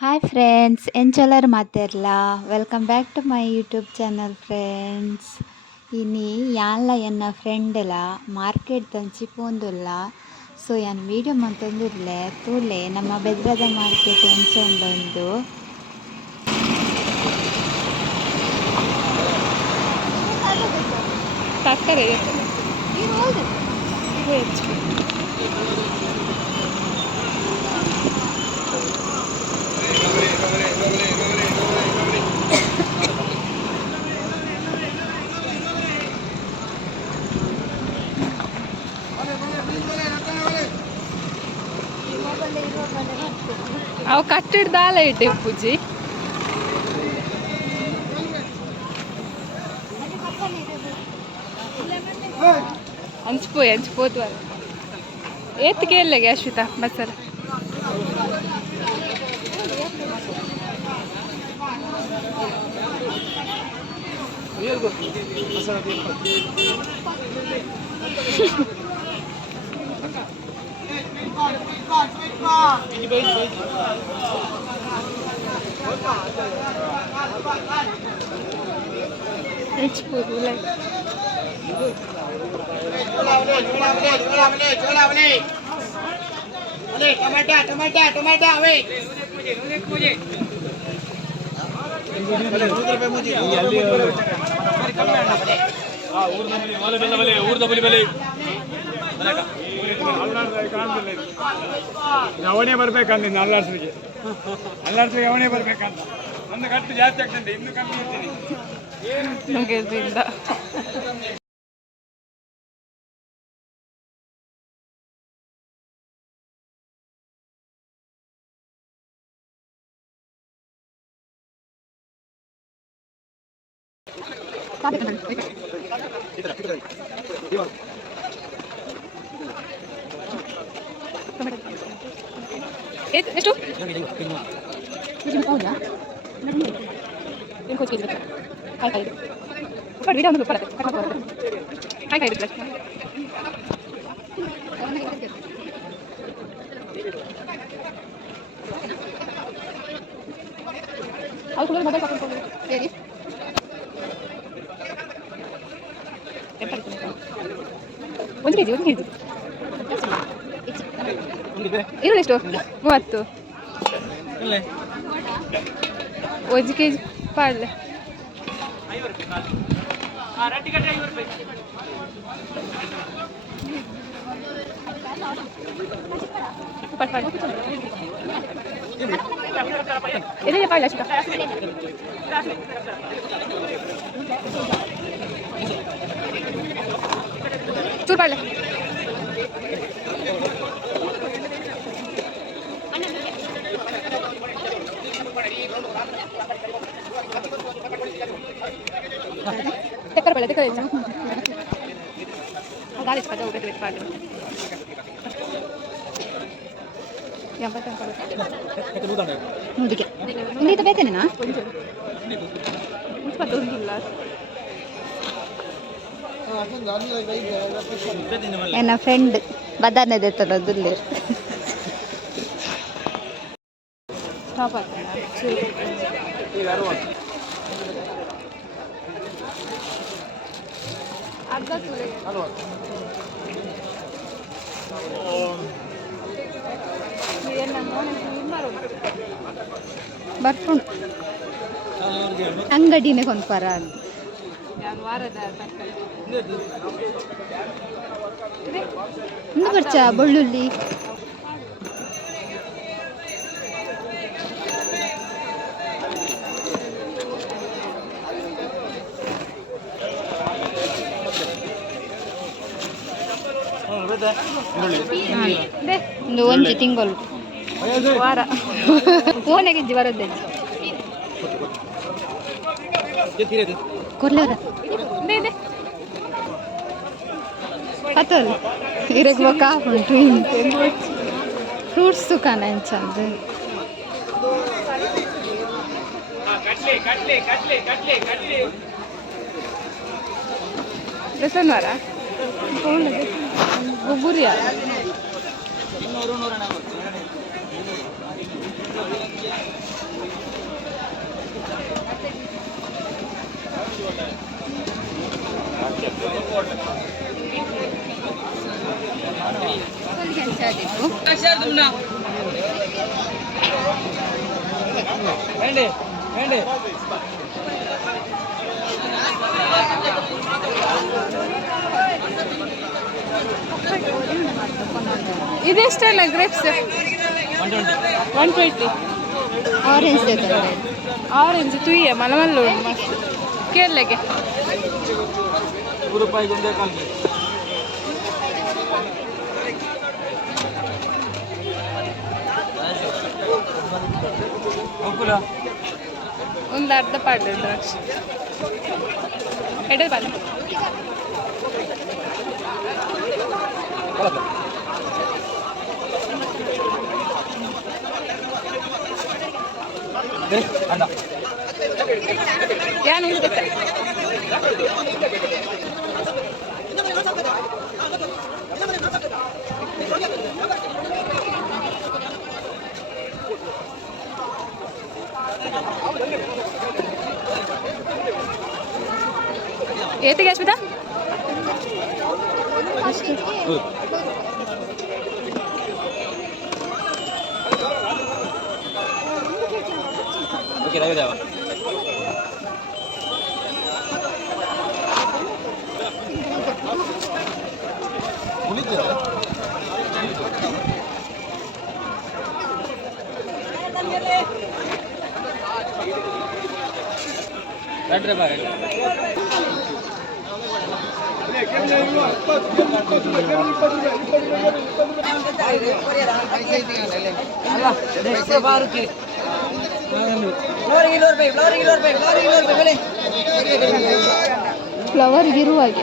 Hi friends ಎಂಚಲರ್ ಮಾತೆರ್ಲ welcome back to my YouTube channel friends. ಇನಿ ಯಾನ್ಲ ಎನ್ನ ಫ್ರೆಂಡ್ಲ ಮಾರ್ಕೆಟ್ ದಂಚಿ ಪೋಂದುಲ್ಲ. ಸೊ ಯಾನ್ ವೀಡಿಯೋ ಮಂತೊಂದುರ್ಲೆ ತೂಲೆ ನಮ್ಮ ಬೆದ್ರದ ಮಾರ್ಕೆಟ್ ಎಂಚ ಉಂಡೊಂದು ತಕ್ಕರೆ ಅವು ಕಟ್ಟಿಡ್ದಾಲ ಇಟ್ಟೆ ಪೂಜಿ ಹಂಚ್ಪೋದು ಏತ್ ಕೇಳಲೆಗೆ ಅಶ್ವಿತಾ ಮಸಾಲ ಹಂಚ್ಪೋದು ಲೈಕ್ ಟೊಮೆಟೊ ಅವೇ ಅವನೇ ಬರ್ಬೇಕಂದ ಅಲ್ಲಾಡ್ಸ್ರಿಗೆ ಅವನೇ ಬರ್ಬೇಕಂತ ಒಂದು ಕಟ್ಟು ಜಾಸ್ತಿ ಆಗ್ತದೆ ಇನ್ನು ಕಮ್ಮಿ ಇರ್ತೀನಿ ಎಷ್ಟು ಒಂದು ಕೆಜಿ ಈರುಳ್ಳಿ ಎಷ್ಟು 30 ಒಂದು ಕೆಜಿ ಪಾಡ್ಲೆ ಇದೆಯಾ ಪಾಡ್ಲೆ ಅಷ್ಟ ಚೂರು ಪಾಡ್ಲೆ ತೆಕ್ಕರ ತೆಕ್ಕ ಗಾಳಿ ನೋಡಿಕೆ ಬೇಕೇನಾ ನನ್ನ ಫ್ರೆಂಡ್ ಬದಾರ್ನದ ಎತ್ತರದಲ್ಲಿ ಸ್ಟಾಪ್ ಬರ್ಕೊಂಡು ಅಂಗಡಿನೇ ಕೊಂಡ್ಪಾರ ಒಂದು ಬರ್ಚ ಬೆಳ್ಳುಳ್ಳಿ ಒಂದು ಒಂಜಿ ತಿಂಗಳು ವಾರ ಫೋನಾಗಿಜ್ಜಿ ಬರೋದ್ದೆ ಕೊರ್ಲವರ ಕತ್ತಲ್ ಇರಗ್ ಬೊಕ್ಕ ಉಂಟು ಫ್ರೂಟ್ಸ್ ದುಕಾನ ಎಂಚಂದು ಬೆಸನ್ವಾರ ಗುಗ್ಗುರಿಯ ಇದೆಷ್ಟಲ್ಲ ಗ್ರೇಪ್ಸ್ 120 ಆರೆಂಜ್ ಆರೆಂಜ್ ತುಯ್ಯ ಮಲಮಲ್ಲು ಮಸ್ತ್ ಕೇರಳೆಗೆ ಒಂದು ಅರ್ಧ ಪಾಡು ದ್ರಾಕ್ಷಿ ಎಡೆ ಬಾಲ ಏನು ಗೊತ್ತಾ ಏತಿಗೆ ಅಶ್ಮಿತಾ ಓಕೆ ರಾವಿದೇವ ರಡ್ರೆ ಬಾರೆ ಫ್ಲವರ್ ಇರುವಾಗೆ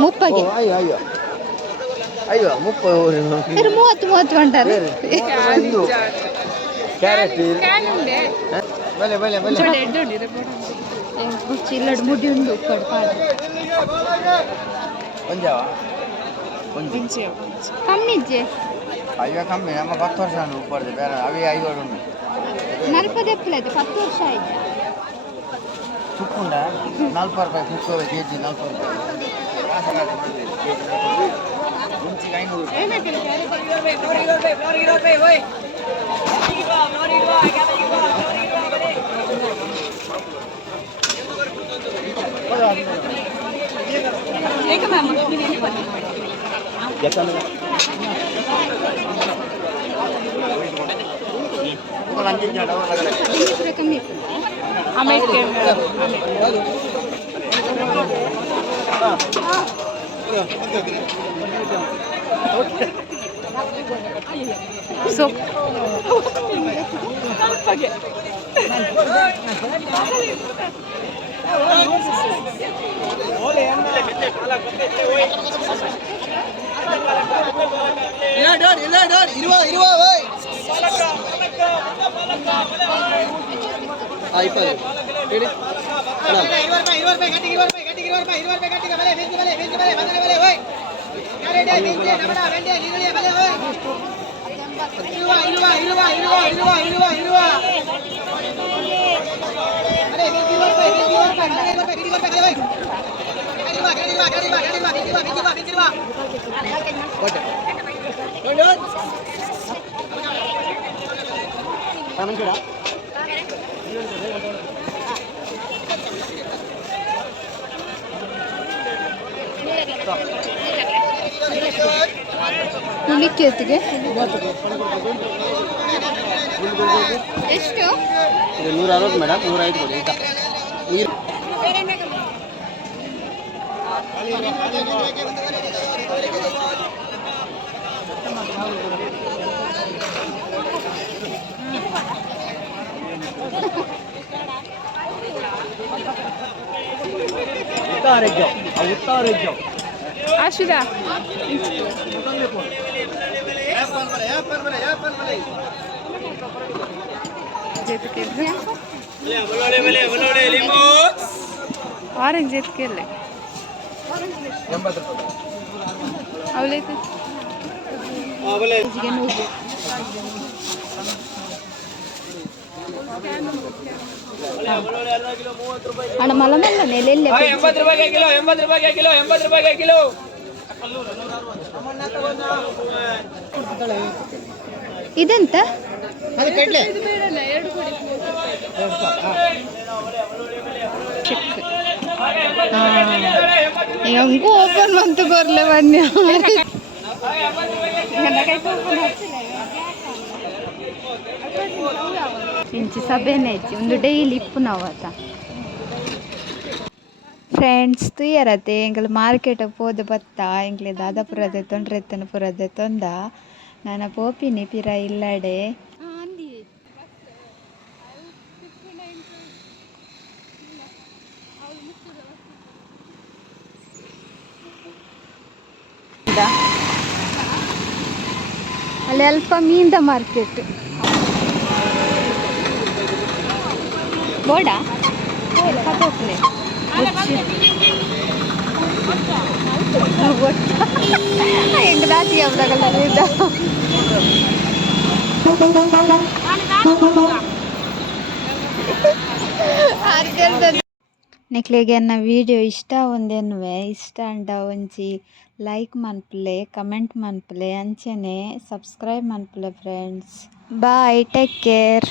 ಮುಪ್ಪಗೆ ಅಯ್ಯೋ 30 30 ಅಂటారు ಕ್ಯಾರೆಟ್ ಬಲೆ ಬಲೆ ಬಲೆ చిల్లడి ముడి ఉండు ఇక్కడ పాడు ಒಂಜಾವ ಕಮ್ಮಿ ಇಜ್ಜೆ ಅಯ್ಯೋ ಕಮ್ಮಿ ನಮ್ಮ 10 ವರ್ಷ ಉಪ್ಪರ್ದೆ ಬೇರೆ ಅವೇ 5 ಉಂಟು ನಲ್ಪದು ಎಪ್ಪಲೈತೆ 10 ವರ್ಷ ಆಯ್ತು ತುಪ್ಪುಂಡ 40 ರೂಪಾಯಿ ಕುಕ್ಕೋ ಕೆಜಿ 40 ರೂಪಾಯಿ ಮುಂಚಿಗೆ 500 ಕಮ್ಮಿ ಸೊ ಹುಳಿಕ್ಕೆ ಎತ್ತಿಗೆ ಎಷ್ಟು 160 ಮೇಡಮ್ 105 ಕೊಡಿ ಆಯ್ತಾ ನೀರು ಅಶ್ವಿತಾ ಆರೆಂಜ್ ಎತ್ಕೆಲ್ಲ ಅವಲೈತೆ ಅಣ್ಣ ಮಲ ಮಲ್ಲ ನೆಲೆಲ್ಲ 80 ರೂಪಾಯಿಗೆ ಕಿಲೋ 80 ರೂಪಾಯಿಗೆ ಕಿಲೋ 80 ರೂಪಾಯಿಗೆ ಕಿಲೋ ಇದೆಂತ ಅದು ಕಡ್ಲೆ ಹೆಂಗೂ ಓಪನ್ ಬಂತು ಬರ್ಲೆ ಬನ್ನಿ ಇಂಚಿ ಸಭೆನೇ ಇಚ್ಚಿ ಒಂದು ಡೈಲಿ ಇಪ್ಪು ನಾವತ್ತ ಫ್ರೆಂಡ್ಸ್ ತುಯ್ಯರತೆ ಎಂಗಳು ಮಾರ್ಕೆಟ್ ಪೋದು ಬತ್ತ ಎಂಗ್ಲೆ ದಾದಾಪುರದ ತೊಂಡ್ರೆತ್ತನಪುರದ ತೊಂದ ನನ್ನ ಪೋಪಿನಿ ಪಿರ ಇಲ್ಲಡೆ ಅಲ್ಲಿ ಅಲ್ಪ ಮೀನ್ದ ಮಾರ್ಕೆಟ್ ಬೋಡಾ ಕತ್ತೋಕ್ಲೆ ಹೆಂಗ್ ದಾಟಿ ಹಬ್ದಾಗಲ್ಲ ನೆಕ್ಲೆಗೆ ನನ್ನ ವಿಡಿಯೋ ಇಷ್ಟ ಒಂದೇನುವೆ ಇಷ್ಟ ಅಂಡ ಒಂಜಿ ಲೈಕ್ ಮನ್ಪುಲೆ ಕಮೆಂಟ್ ಮನ್ಪುಲೆ ಅಂಚನೆ ಸಬ್ಸ್ಕ್ರೈಬ್ ಮನ್ಪುಲೆ ಫ್ರೆಂಡ್ಸ್ ಬಾಯ್ ಟೇಕ್ ಕೇರ್.